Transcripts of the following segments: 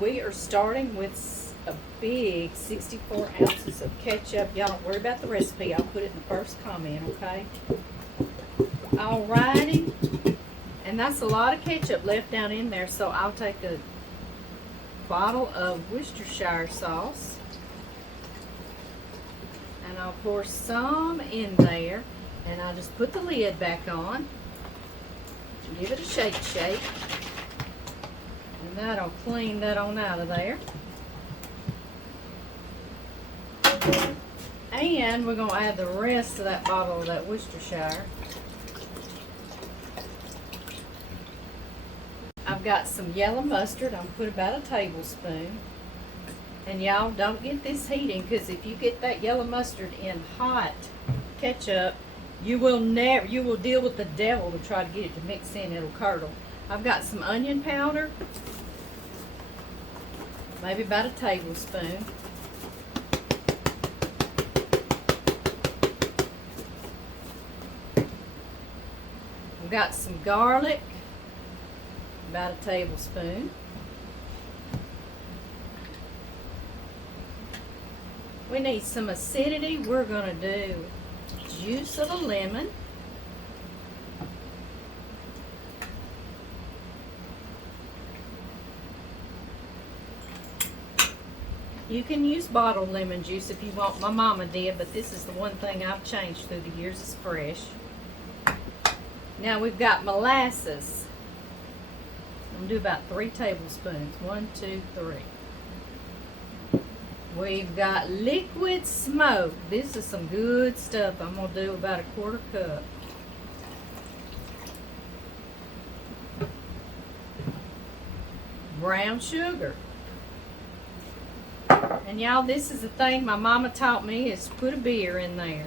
we are starting with a big 64 ounces of ketchup. Y'all don't worry about the recipe. I'll put it in the first comment, okay? Alrighty. And that's a lot of ketchup left down in there, so I'll take a bottle of Worcestershire sauce and I'll pour some in there, and I'll just put the lid back on. Give it a shake. And that'll clean that on out of there. And we're going to add the rest of that bottle of that Worcestershire. I've got some yellow mustard. I'm going to put about a tablespoon. And y'all don't get this heating, because if you get that yellow mustard in hot ketchup, you will deal with the devil to try to get it to mix in. It'll curdle. I've got some onion powder, maybe about a tablespoon. I've got some garlic, about a tablespoon. We need some acidity. We're going to do juice of a lemon. You can use bottled lemon juice if you want. My mama did, but this is the one thing I've changed through the years. It's fresh. Now we've got molasses. I'm going to do about 3 tablespoons. 1, 2, 3. We've got liquid smoke. This is some good stuff. I'm going to do about a 1/4 cup. Brown sugar. And y'all, this is the thing my mama taught me, is to put a beer in there.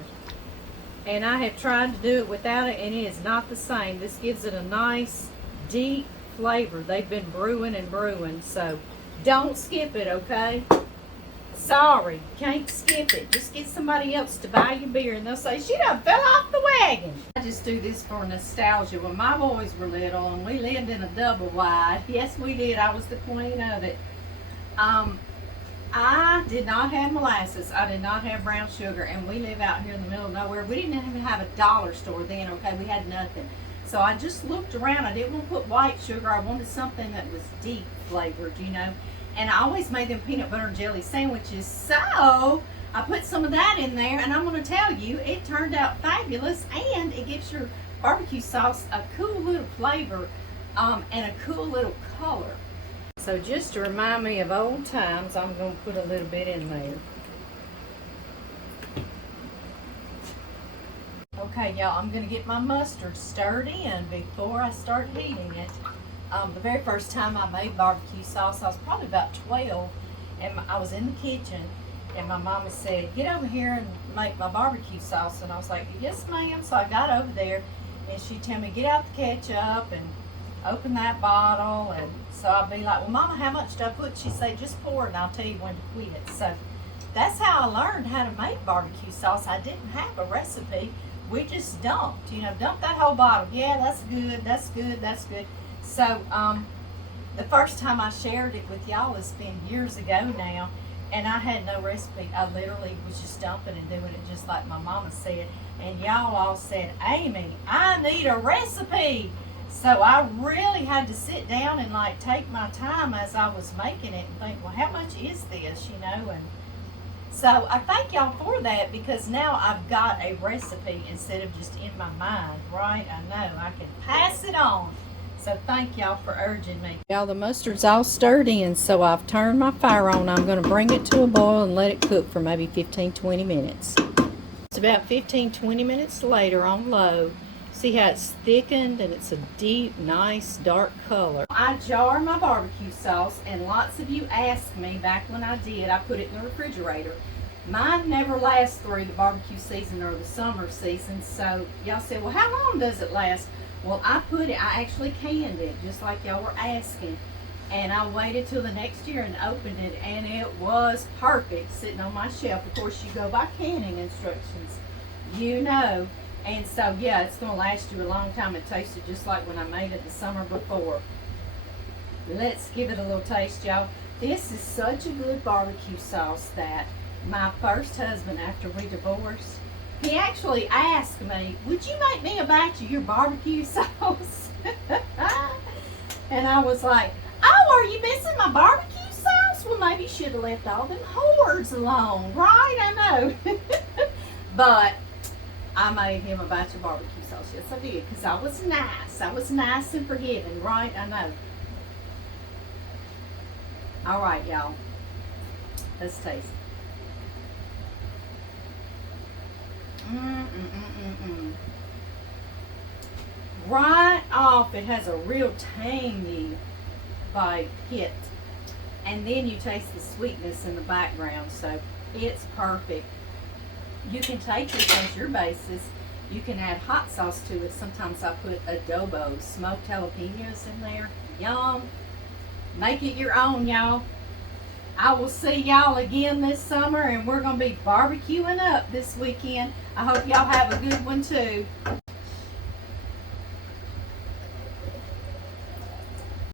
And I have tried to do it without it, and it is not the same. This gives it a nice, deep flavor. They've been brewing and brewing, so don't skip it, okay? Sorry, can't skip it. Just get somebody else to buy your beer, and they'll say, she done fell off the wagon. I just do this for nostalgia. When my boys were little and we lived in a double wide, yes we did, I was the queen of it. I did not have molasses. I did not have brown sugar, and we live out here in the middle of nowhere. We didn't even have a dollar store then, okay? We had nothing. So I just looked around. I didn't want to put white sugar. I wanted something that was deep flavored, you know. And I always made them peanut butter and jelly sandwiches. So I put some of that in there, and I'm going to tell you, it turned out fabulous, and it gives your barbecue sauce a cool little flavor and a cool little color. So just to remind me of old times, I'm going to put a little bit in there. Okay, y'all, I'm going to get my mustard stirred in before I start heating it. The very first time I made barbecue sauce, I was probably about 12, and I was in the kitchen, and my mama said, get over here and make my barbecue sauce. And I was like, yes, ma'am. So I got over there, and she'd tell me, get out the ketchup and open that bottle. And so I'd be like, well, Mama, how much do I put? She'd say, just pour it, and I'll tell you when to quit. So that's how I learned how to make barbecue sauce. I didn't have a recipe. We just dumped, dumped that whole bottle. Yeah, that's good, that's good, that's good. So the first time I shared it with y'all has been years ago now, and I had no recipe. I literally was just dumping and doing it just like my mama said. And y'all all said, Amy, I need a recipe. So I really had to sit down and like take my time as I was making it and think, well, how much is this, And so I thank y'all for that, because now I've got a recipe instead of just in my mind, right? I know I can pass it on. So thank y'all for urging me. Y'all, the mustard's all stirred in, so I've turned my fire on. I'm going to bring it to a boil and let it cook for maybe 15-20 minutes. It's about 15-20 minutes later on low. See how it's thickened, and it's a deep, nice, dark color. I jar my barbecue sauce, and lots of you asked me back when I did, I put it in the refrigerator. Mine never lasts through the barbecue season or the summer season, so y'all said, well, how long does it last? Well, I actually canned it, just like y'all were asking. And I waited till the next year and opened it, and it was perfect sitting on my shelf. Of course, you go by canning instructions, And so, yeah, it's going to last you a long time. It tasted just like when I made it the summer before. Let's give it a little taste, y'all. This is such a good barbecue sauce that my first husband, after we divorced, he actually asked me, would you make me a batch of your barbecue sauce? And I was like, oh, are you missing my barbecue sauce? Well, maybe you should have left all them hordes alone, right? I know. But I made him a batch of barbecue sauce. Yes, I did, because I was nice. I was nice and forgiving, right? I know. All right, y'all. Let's taste it. Right off, it has a real tangy bite hit. And then you taste the sweetness in the background, so it's perfect. You can take this as your basis. You can add hot sauce to it. Sometimes I put ADOBO, smoked jalapenos in there. Yum. Make it your own, y'all. I will see y'all again this summer, and we're going to be barbecuing up this weekend. I hope y'all have a good one too.